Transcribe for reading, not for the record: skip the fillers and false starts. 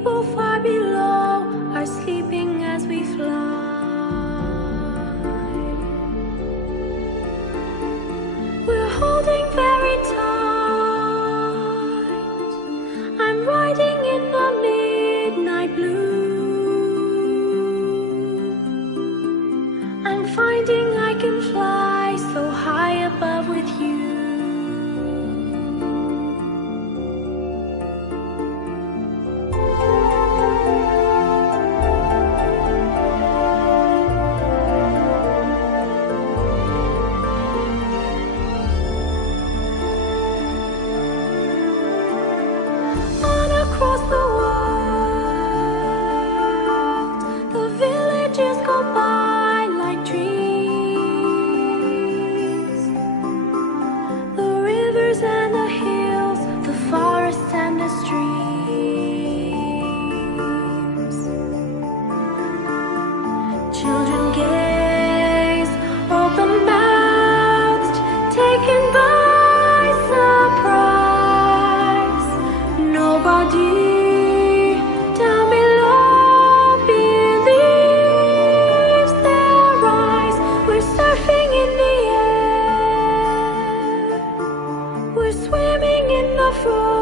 people far below are sleeping as we fly. We're holding very tight. I'm riding in the midnight blue. I'm finding I can fly so high above with you. Across the world, the villages go by like dreams. The rivers and the hills, the forests and the streams. Children gaze, open-mouthed, taken by surprise. Nobody down below believes their eyes. We're surfing in the air, we're swimming in the floor.